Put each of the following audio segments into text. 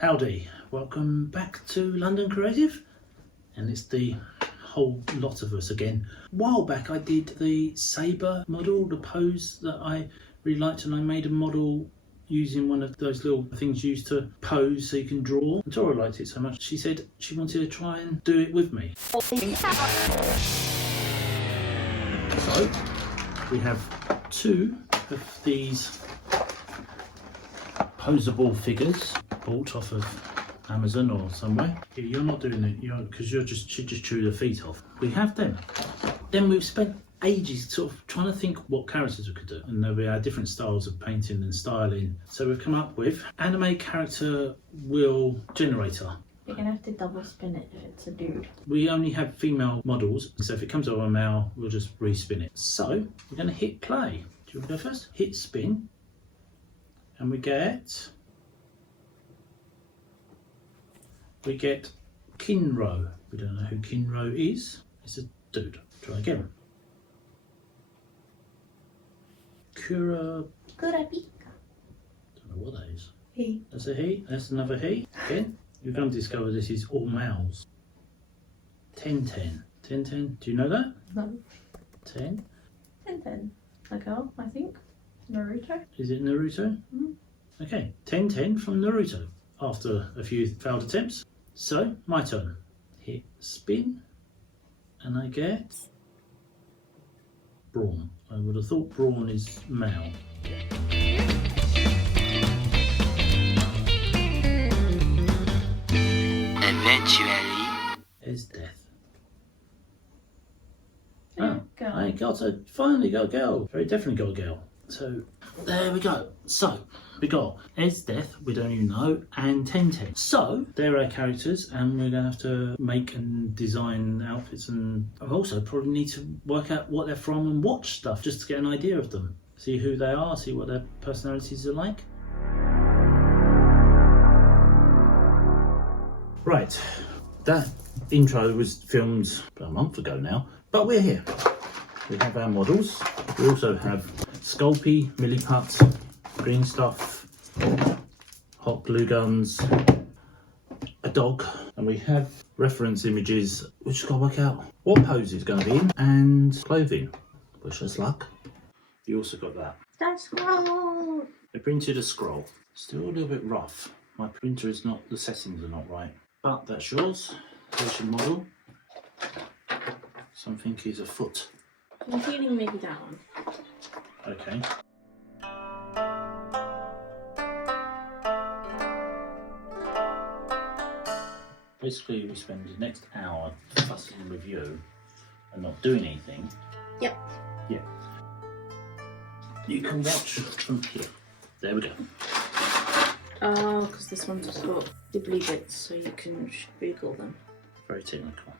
Howdy, welcome back to London Creative, and it's the whole lot of us again. A while back I did the sabre model, the pose that I really liked, and I made a model using one of those little things used to pose so you can draw. And Tora liked it so much she said she wanted to try and do it with me. So we have two of these posable figures bought off of Amazon or somewhere. You're not doing it, because you should just chew the feet off. We have them. Then we've spent ages sort of trying to think what characters we could do, and there we are different styles of painting and styling. So we've come up with anime character wheel generator. You're gonna have to double spin it if it's a dude. We only have female models, so if it comes over a male, we'll just respin it. So we're going to hit play. Do you want to go first? Hit spin, and we get Kinro. We don't know who Kinro is. It's a dude. Try again. Kurapika. Don't know what that is. He. That's a he. That's another he. Again. You're going to discover this is all males. TenTen. TenTen. Do you know that? No. TenTen. A girl, I think. Naruto. Is it Naruto? Mm-hmm. Okay. TenTen from Naruto. After a few failed attempts. So, my turn. Hit spin. And I get Brawn. I would have thought Brawn is male. Eventually. Esdeath. Girl. I finally got a girl. Very definitely got a girl. So there we go. So we got Esdeath, we don't even know, and TenTen. So they're our characters, and we're gonna have to make and design outfits, and I also probably need to work out what they're from and watch stuff just to get an idea of them. See who they are, see what their personalities are like. Right, that intro was filmed about a month ago now, but we're here. We have our models. We also have Sculpey, Milliput, green stuff, hot glue guns, a dog, and we have reference images. We just got to work out what pose is going to be in, and clothing. Wish us luck. You also got that. That scroll! I printed a scroll. Still a little bit rough. My printer is not, the settings are not right. But that's yours. There's your model. Something is afoot. I'm feeling maybe that one. Okay. Basically, we spend the next hour fussing with you and not doing anything. Yep. Yeah. You can watch from here. There we go. Oh, because this one's just got dibbly bits so you can wiggle them. Very technical.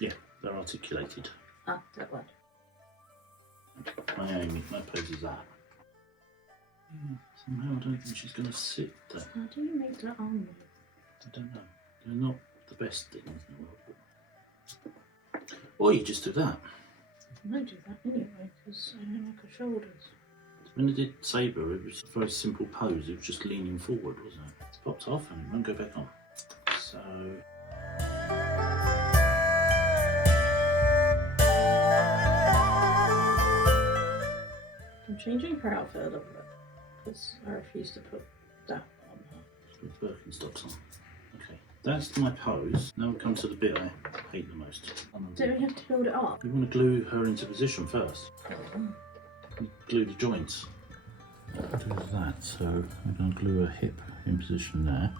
Yeah, they're articulated. Ah, that one. My pose is that. Somehow I don't think she's going to sit there. How do you make that arm move? I don't know. They're not the best things in the world. Or you just do that. I might do that anyway because I don't like her shoulders. When I did Sabre, it was a very simple pose. It was just leaning forward, wasn't it? It's popped off and it won't go back on. So... I'm changing her outfit a little bit because I refuse to put that on her. With Birkenstocks on. Okay, that's my pose. Now we come to the bit I hate the most. Don't we have to build it up? We want to glue her into position first. You glue the joints. Do that, so I'm going to glue her hip in position there.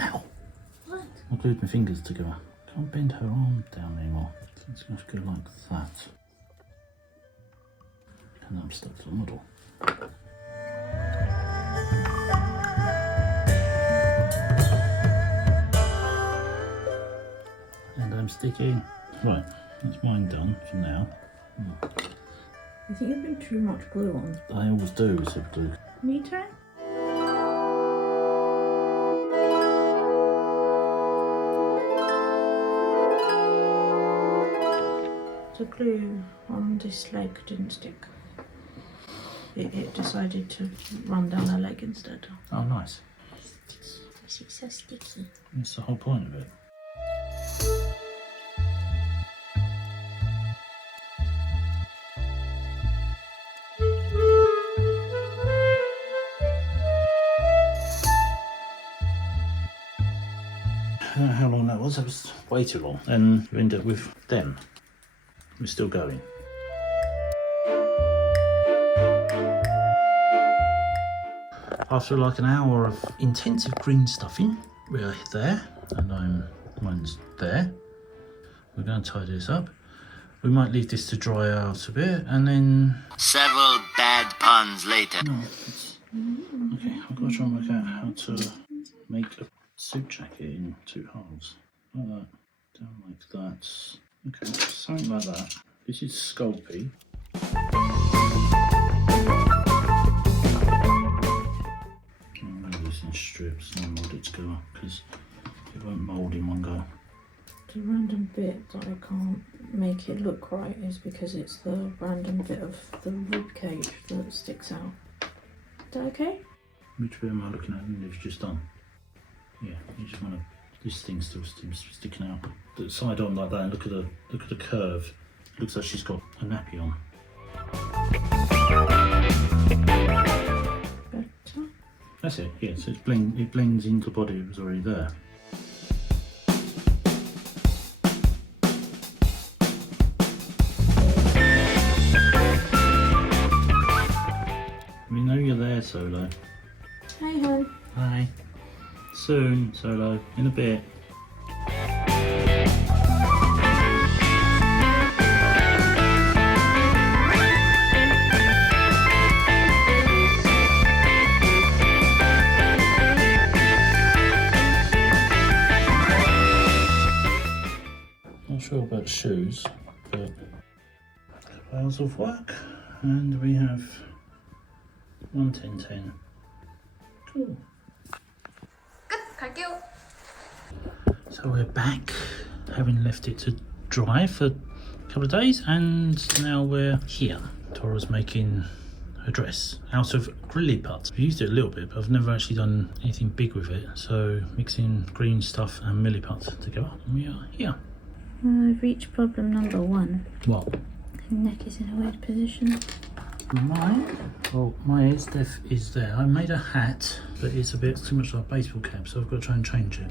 Ow! What? I glued my fingers together. Can't bend her arm down anymore. So it's going to have to go like that. And I'm stuck to the model. And I'm sticking. Right, that's mine done for now. I think you've been too much glue on. I always do with super glue. Me too? The glue on this leg didn't stick. it decided to run down her leg instead. Oh, nice. She's so sticky. That's the whole point of it. I don't know how long that was. That was way too long. And we ended up with them. We're still going. After like an hour of intensive green stuffing, we're there, and mine's there. We're going to tidy this up. We might leave this to dry out a bit, and then... Several bad puns later. No, okay, I've got to try and work out how to make a suit jacket in 2 halves. Like that, down like that. Okay, something like that. This is Sculpey. In strips and mould it together because it won't mould in one go. The random bit that I can't make it look right is because it's the random bit of the rib cage that sticks out. Is that okay? Which bit am I looking at? You've just done. Yeah, you just want to. This thing's still sticking out. The side on like that. And look at the curve. Looks like she's got a nappy on. Better. That's it, yeah, so it blends into the body, it was already there. We know you're there, Solo. Hey, hon. Hi. Soon, Solo, in a bit. Not sure about shoes, but hours of work, and we have 1 TenTen. Cool. 갈게요. So we're back, having left it to dry for a couple of days, and now we're here. Tora's making her dress out of lily-pads. I've used it a little bit, but I've never actually done anything big with it. So mixing green stuff and milliput together, and we are here. I've reached problem number 1. What? Her neck is in a weird position. My Esdeath is there. I made a hat, but it's a bit too much like a baseball cap, so I've got to try and change it.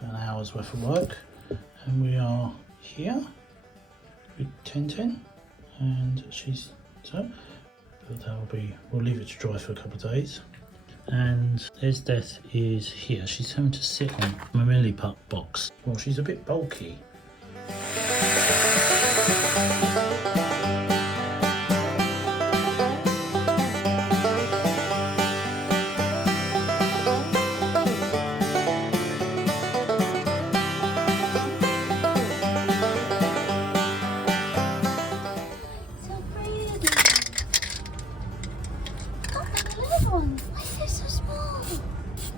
About an hour's worth of work, and we are here with TenTen, and she's so. But that'll be. We'll leave it to dry for a couple of days. And Esdeath is here. She's having to sit on my milliput box. Well, she's a bit bulky.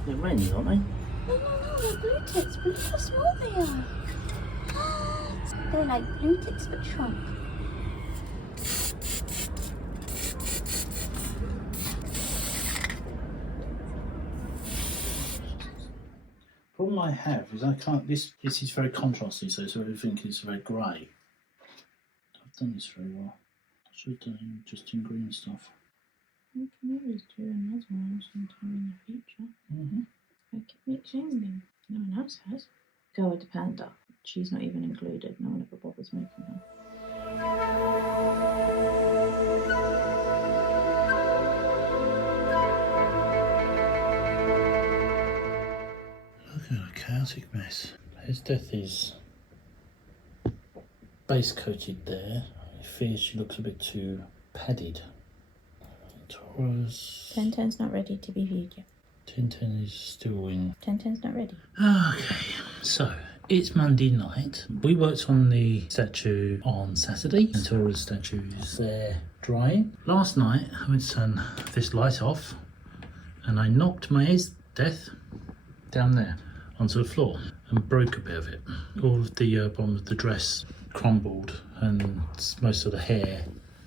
They're wrens, aren't they? No, they're blue ticks. But look how small they are. They're like blue ticks but shrunk. The problem I have is I can't. This is very contrasty, so everything is very grey. I've done this very well. I should have done it just in green stuff. You can always do another one sometime in the future. I keep mixing. No one else has. Go with the panda. She's not even included. No one ever bothers making her. Look at a chaotic mess. Esdeath is base coated there. I fear she looks a bit too padded. Tora's TenTen's not ready to be viewed yet. TenTen is still in. TenTen's not ready. Okay, so It's Monday night. We worked on the statue on Saturday and Tora's statue is there drying. Last night I went to turn this light off and I knocked my Esdeath down there onto the floor and broke a bit of it. All of the bottom of the dress crumbled and most of the hair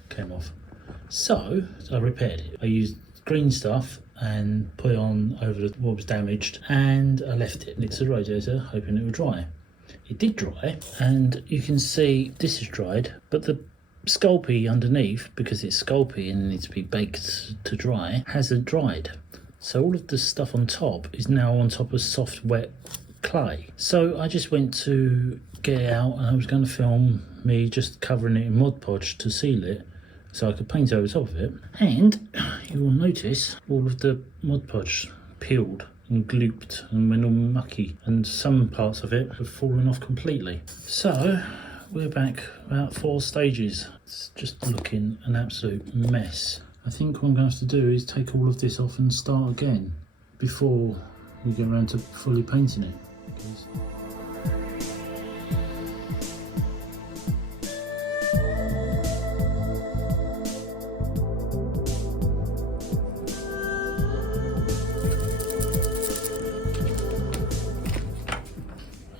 came off. So I repaired it. I used green stuff and put it on over what was damaged, and I left it next to the radiator hoping it would dry. It did dry, and you can see this is dried, but the Sculpey underneath, because it's Sculpey and needs to be baked to dry, hasn't dried. So all of the stuff on top is now on top of soft wet clay. So I just went to get it out and I was going to film me just covering it in Mod Podge to seal it so I could paint over top of it. And you will notice all of the Mod Podge peeled and glooped and went all mucky, and some parts of it have fallen off completely. So we're back about 4 stages. It's just looking an absolute mess. I think what I'm going to have to do is take all of this off and start again before we get around to fully painting it.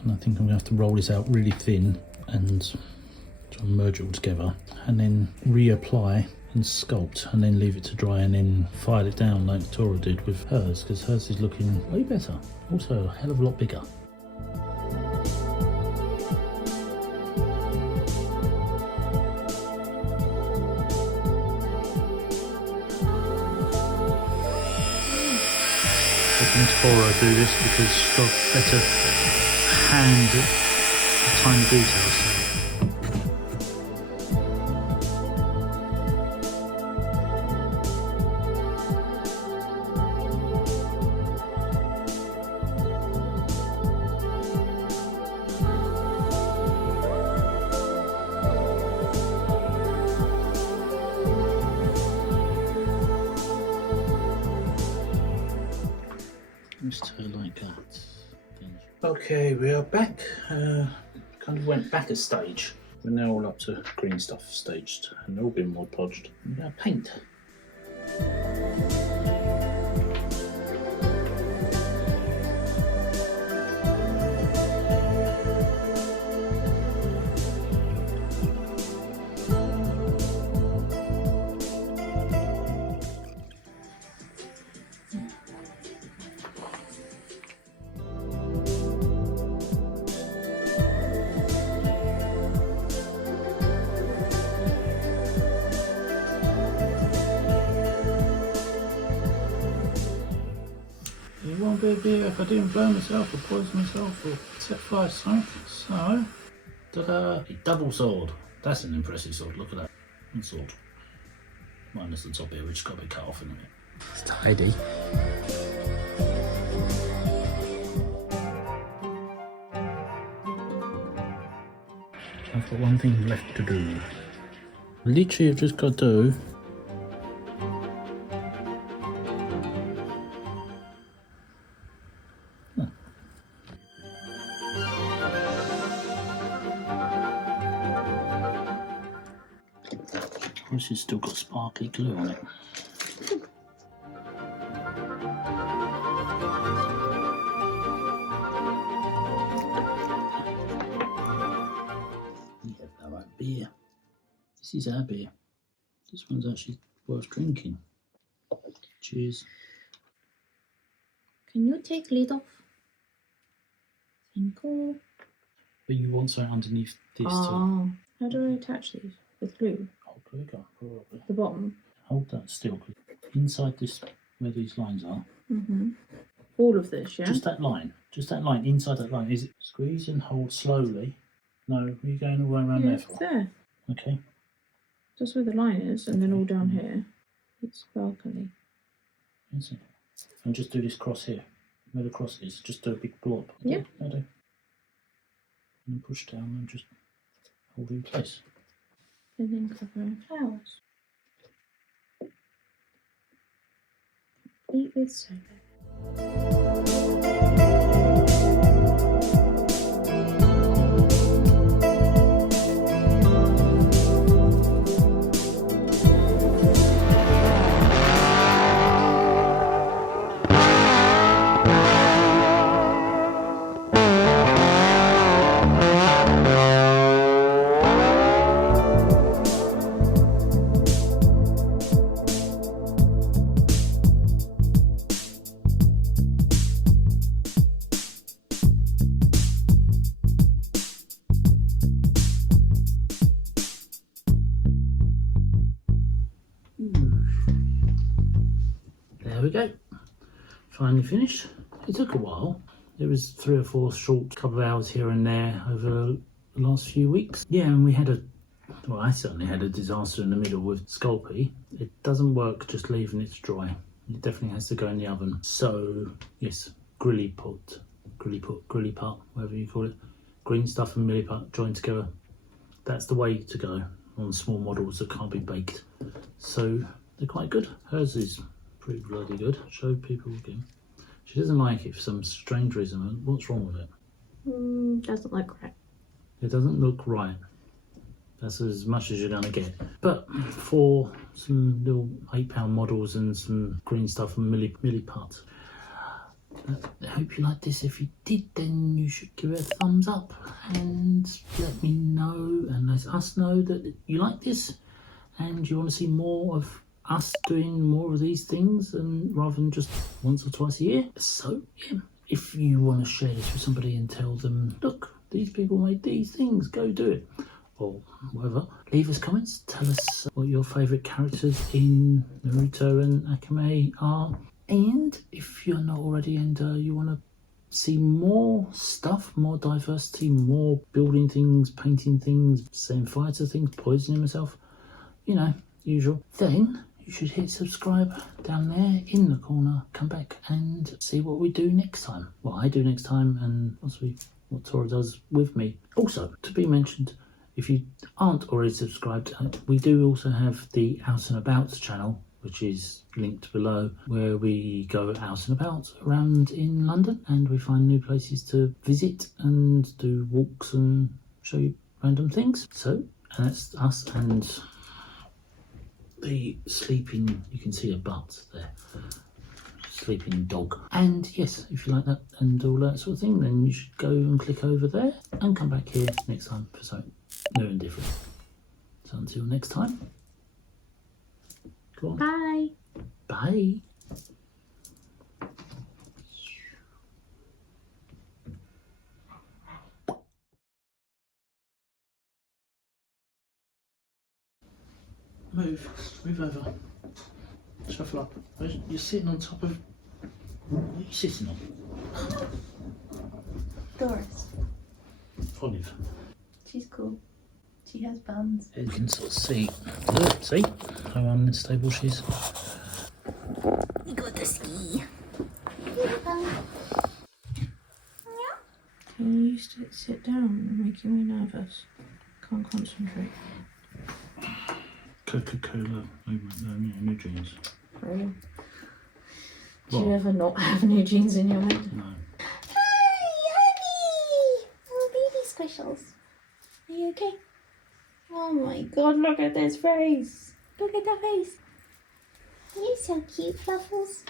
And I think I'm going to have to roll this out really thin and try and merge it all together and then reapply and sculpt and then leave it to dry and then file it down like Tora did with hers, because hers is looking way better. Also a hell of a lot bigger. Looking to Tora do this because she's got better hand at the tiny details. Just like that. Okay, we are back. Kind of went back a stage. We're now all up to green stuff staged and all been Mod Podged. We're going to paint. It won't be a beer if I didn't burn myself or poison myself or set fire to something. So, ta-da! A double sword. That's an impressive sword, look at that. One sword. Minus the top here, which got to be cut off in a minute. It's tidy. I've got one thing left to do. Literally, I've just got to do this has still got sparkly glue on it. We have our beer. This is our beer. This one's actually worth drinking. Cheers. Can you take lid off? Thank you. But you want something underneath this too. Oh, how do I attach these? With glue? Hold glue gun, probably. The bottom? Hold that still, 'cause inside this, where these lines are. Mm-hmm. All of this, yeah? Just that line, inside that line. Is it squeeze and hold slowly? No, are you going all the way around Yeah, there it's for? there. Okay. Just where the line is, and then all down here. It's sparkly. Is it? And just do this cross here. Where the cross is, just do a big blob. Okay? Yeah. I do. And then push down and just hold it in place. And then cover in flowers. Complete with solo. there we go. Finally finished. It took a while. There was 3 or 4 short couple of hours here and there over the last few weeks. Yeah, and we had well, I certainly had a disaster in the middle with Sculpey. It doesn't work just leaving it to dry. It definitely has to go in the oven. So, yes, grilly pot, whatever you call it. Green stuff and milliput joined together. That's the way to go on small models that can't be baked. So, they're quite good. Hers is pretty bloody good. Show people again. She doesn't like it for some strange reason. What's wrong with it? Doesn't look right. It doesn't look right. That's as much as you're going to get. But for some little £8 models and some green stuff and milliput, I hope you like this. If you did, then you should give it a thumbs up and let me know and let us know that you like this and you want to see more of us doing more of these things and rather than just once or twice a year. So yeah, if you want to share this with somebody and tell them, look, these people made these things, go do it, or whatever, leave us comments, tell us what your favourite characters in Naruto and Akame are, and if you're not already and you want to see more stuff, more diversity, more building things, painting things, setting fire to things, poisoning myself, you know, usual, then you should hit subscribe down there in the corner. Come back and see what we do next time, what I do next time, and possibly what Tora does with me. Also, to be mentioned, if you aren't already subscribed, we do also have the Out and About channel, which is linked below, where we go out and about around in London and we find new places to visit and do walks and show you random things. So, and that's us and the sleeping, you can see a butt there, sleeping dog. And yes, if you like that and all that sort of thing, then you should go and click over there and come back here next time for something new and different. So until next time, go on. Bye. Bye. Move over. Shuffle up. You're sitting on top of... What are you sitting on? Doris. Olive. She's cool. She has buns. You can sort of see. Look, see how unstable she is. You got the ski. Can you sit down? You're making me nervous. Can't concentrate. Coca-Cola, new jeans. Really? Do you ever not have new jeans in your head? No. Hi, honey. Oh, baby squishles. Are you okay? Oh my god, look at this face. Look at that face. You're so cute, Fluffles.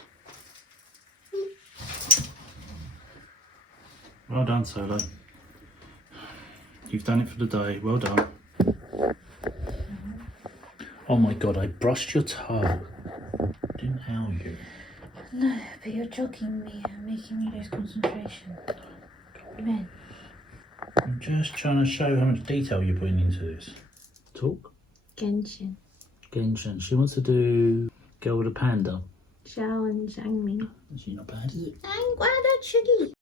Well done, Solo. You've done it for the day. Well done. Oh my god, I brushed your toe. Didn't owl you. No, but you're jogging me and making me lose concentration. Come in. I'm just trying to show how much detail you're putting into this. Talk. Genshin. Genshin. She wants to do Girl with a Panda. Xiao and Xiangming. Is she not bad, is it? I'm glad that Shuggy.